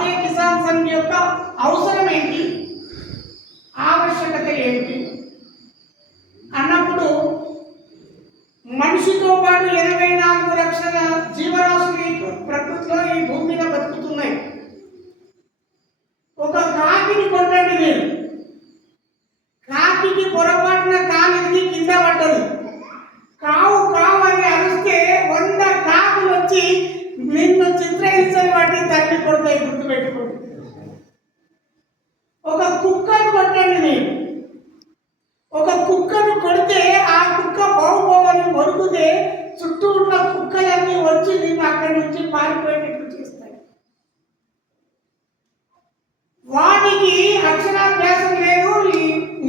భారతీయ కిసాన్ సంఘ్ యొక్క అవసరం ఏంటి, ఆవశ్యకత ఏంటి అన్నప్పుడు మనిషితో పాటు 84 లక్షల జీవరాశులు ప్రకృతిలో ఈ భూమి మీద బతుకుతున్నాయి. ఒక కాకిని కొట్టండి మీరు, కాకికి పొరపాటున కాలికి కింద పడ్డది, కావు కావు అని అరిస్తే 100 కాకులు వచ్చి నిన్ను చిత్రహింసలు పట్టి తల్లి కొడతాయి, గుర్తుపెట్టుకోండి. ఒక కుక్కను కొట్టండి మీరు, ఒక కుక్కను కొడితే ఆ కుక్క బాగుపోవని మొరుగుతే చుట్టూ ఉన్న కుక్కలన్నీ వచ్చి నిన్ను అక్కడి నుంచి పారిపోయేటట్లు చేస్తాయి. వాటికి అక్షరాభ్యాసం లేదు,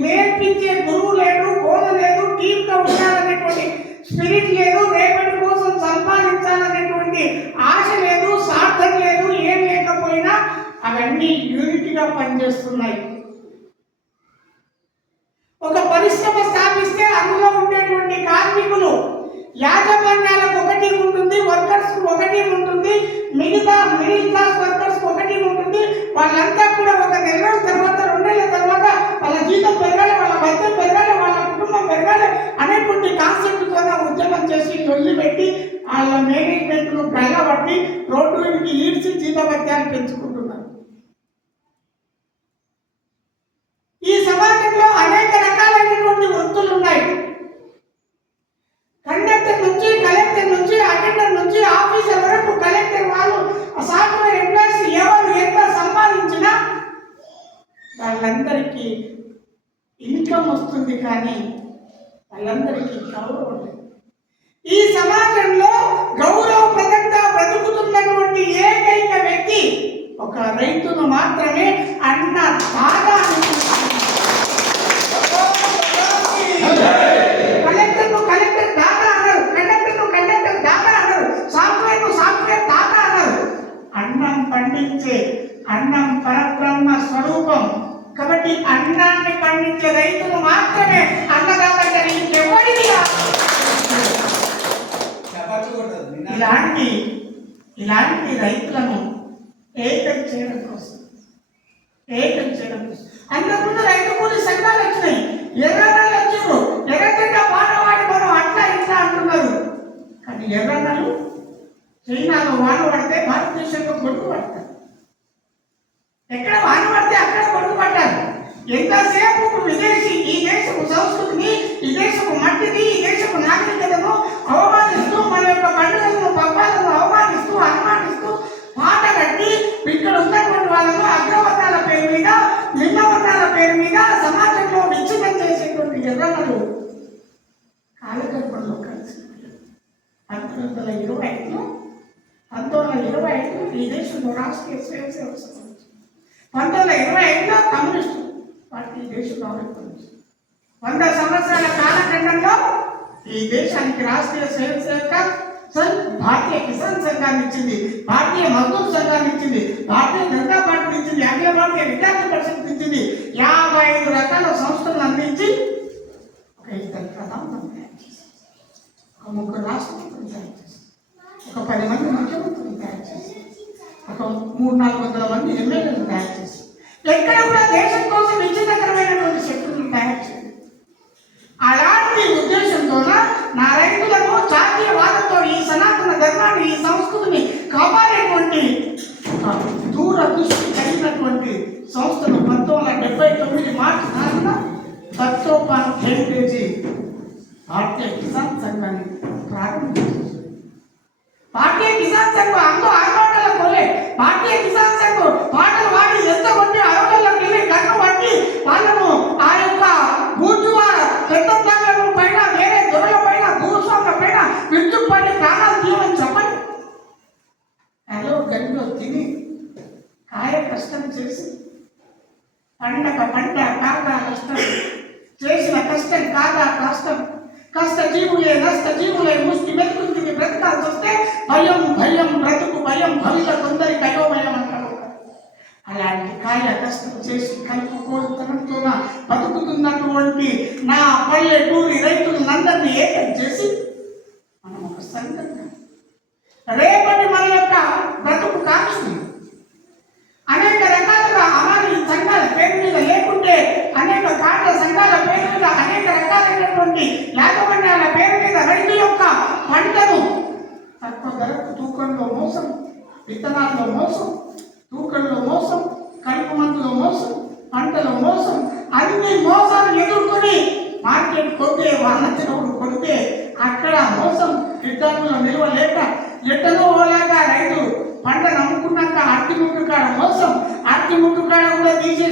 నేర్పించే గురువు లేడు, బోధ లేదు, టీమ్గా ఉండాలనేటువంటి స్పిరిట్ లేదు, రేపటి కోసం సంపాదించాలనేటువంటి ఆశ లేదు, సార్థం లేదు. ఏం లేకపోయినా అవన్నీ యూనిట్గా పనిచేస్తున్నాయి. ఒక పరిశ్రమ స్థాపిస్తే అందులో ఉండేటువంటి కార్మికులు యాజమాన్యాలకు ఒకటి ఉంటుంది, వర్కర్స్ ఒకటి ఉంటుంది, మిగతా మిడిల్ క్లాస్ వర్కర్స్ ఒకటి ఉంటుంది. వాళ్ళంతా కూడా ఒక నెల తర్వాత 2 నెలల తర్వాత వాళ్ళ జీతం పెరగాలి, వాళ్ళ భద్రత పెరగాలి, వాళ్ళ కుటుంబం పెరగాలి అనేటువంటి కాన్సెప్ట్తో ఉద్యమం చేసి లొల్లి పెట్టి వాళ్ళ మేనేజ్మెంట్ను బెల్లబట్టి రోడ్డుకి ఈడ్చి జీతభత్యాలు పెంచుకుంటున్నారు. ఈ సమాజంలో అనేక రకాలైనటువంటి వృత్తులు ఉన్నాయి. కండక్టర్ నుంచి, కలెక్టర్ నుంచి, అటెండర్ నుంచి, ఆఫీసర్ వరకు కలెక్టర్ వాళ్ళు, సాఫ్ట్వేర్ ఎంప్లాయీస్ ఎవరు ఎంత సంపాదించినా వాళ్ళందరికీ ఇన్కమ్ వస్తుంది, కానీ వాళ్ళందరికీ గౌరవం లేదు. ఈ సమాజంలో గౌరవప్రదంగా బ్రతుకుతున్నటువంటి ఏకైక వ్యక్తి ఒక రైతును మాత్రమే. అన్న దాదా కలెక్టర్ను కలెక్టర్ దాదా అన్నారు, కండక్టర్ను కండక్టర్ దాదా అన్నారు, సాఫ్ట్వేర్ను సాఫ్ట్వేర్ దాదా అన్నారు. అన్నం పండించే అన్నం పరబ్రహ్మ స్వరూపం కాబట్టి అన్నాన్ని పండించే రైతులు మాత్రమే అన్నదాత. ఇంకెవరికి ఇలాంటి రైతులను ఏకం చేయడం కోసం అంతకుముందు రైతు కూలి సంఘాలు వచ్చినాయి, ఎర్రనలు వచ్చారు, ఎర్రజెండ పాటవాడి మనం అట్లా ఇట్లా అంటున్నారు. కానీ ఎర్రనలు చైనాలో వాన పడితే భారతదేశంలో గొడుగు పడతారు, ఎక్కడ వాన పడితే అక్కడ గొడుగు పడ్డారు. ఎంతసేపు విదేశీ ఈ దేశపు సంస్కృతిని, ఈ దేశపు మట్టిని, ఈ దేశపు నాగరికతను అవమానిస్తూ, మన యొక్క పండుగలను పబ్బాలను అవమానిస్తూ అనుమానిస్తూ మాట కట్టి ఇక్కడ ఉన్నటువంటి వాళ్ళను అగ్రవర్ణాల పేరు మీద, నిమ్నవర్ణాల పేరు మీద సమాజంలో విచ్ఛిన్నం చేసేటువంటి ఎర్రనలు కాలగర్భంలో కలిసి 1925 ఈ దేశంలో రాష్ట్రీయ స్వయంసేవక సంఘం, 1925లో కమ్యూనిస్టు పార్టీ దేశంలో ఆవిర్భవించింది. 100 సంవత్సరాల కాలఖండంలో ఈ దేశానికి రాష్ట్రీయ స్వయంసేవక సంఘ్ భారతీయ కిసాన్ సంఘాన్ని ఇచ్చింది, భారతీయ మజ్దూర్ సంఘాన్ని ఇచ్చింది, భారతీయ జనతా పార్టీ ఇచ్చింది, అఖిల భారతీయ విద్యార్థి పరిషత్ ఇచ్చింది. 55 రకాల సంస్థలను అందించి ఒక 2 ప్రధానమంత్రి తయారు చేశారు, ఒక 3 రాష్ట్రపతులు తయారు చేశారు, ఒక 10 మంది ముఖ్యమంత్రులు తయారు చేశారు, ఒక 300-400 మంది ఎమ్మెల్యేలు తయారు చేశారు. ఎక్కడ కూడా దేశం కోసం విచిత్రకరమైనటువంటి శక్తులను తయారు చేయాలి. అలాంటి ఉద్దేశంతో నా రైతులను జాతీయవాదంతో ఈ సనాతన ధర్మాన్ని, ఈ సంస్కృతిని కాపాడేటువంటి దూరదృష్టి కలిగినటువంటి సంస్థను 1979 మార్చి 4న బచ్చోపాన్ హెరిటేజీ భారతీయ కిసాన్ సంఘాన్ని ప్రారంభించారు. భారతీయ కిసాన్ సంఘం అందరూ ఆటోటల పోలే. భారతీయ కిసాన్ సంఘం పాటలు వాడి ఎంత కొట్టి అరవలలోకి వెళ్ళి కన్ను పట్టి వాళ్ళను ఆ యొక్క బూర్జువా పెద్దల పైన, వేరే దొరల పైన, భూస్వాముల పైన విద్యుత్పడి ప్రాణాలు తీయమని చెప్పండి. హలో గడిలో తిని కాయ కష్టం చేసి పండగ పంట కాగా కష్టం చేసిన కష్టం కాగా కష్టం, కష్ట జీవులే నష్ట జీవులే ముష్టి మెతుకుని బ్రతకాల్సి వస్తే భయం భయం బ్రతుకు భయం భవిత కొందరికి అయోమయం అంటారు. అలాంటి కాయ కష్టం చేసి కలుపుకోలుతనంతో బతుకుతున్నటువంటి నా పల్లెటూరి రైతులందరినీ ఏకం చేసి మనం ఒక సంఘంగా రేపటి మన యొక్క బ్రతుకు కాక్షి ఉన్నటువంటి యాజమాన్యాల పేరు మీద రైతు యొక్క పంటను తక్కువ ధరకు తూకంలో మోసం, విత్తనాల్లో మోసం, తూకంలో మోసం, కలుపు మందులో మోసం, పంటలో మోసం, అన్ని మోసాలు ఎదుర్కొని మార్కెట్ కొంటే వాహనచ్చినప్పుడు కొంటే అక్కడ మోసం, గిడ్డంగులో నిల్వ లేక ఎట్టనో ఓలాగా రైతు పంట నమ్ముకున్నాక అట్టి ముట్టు కాడ మోసం, అట్టి ముట్టు కాడ కూడా తీసే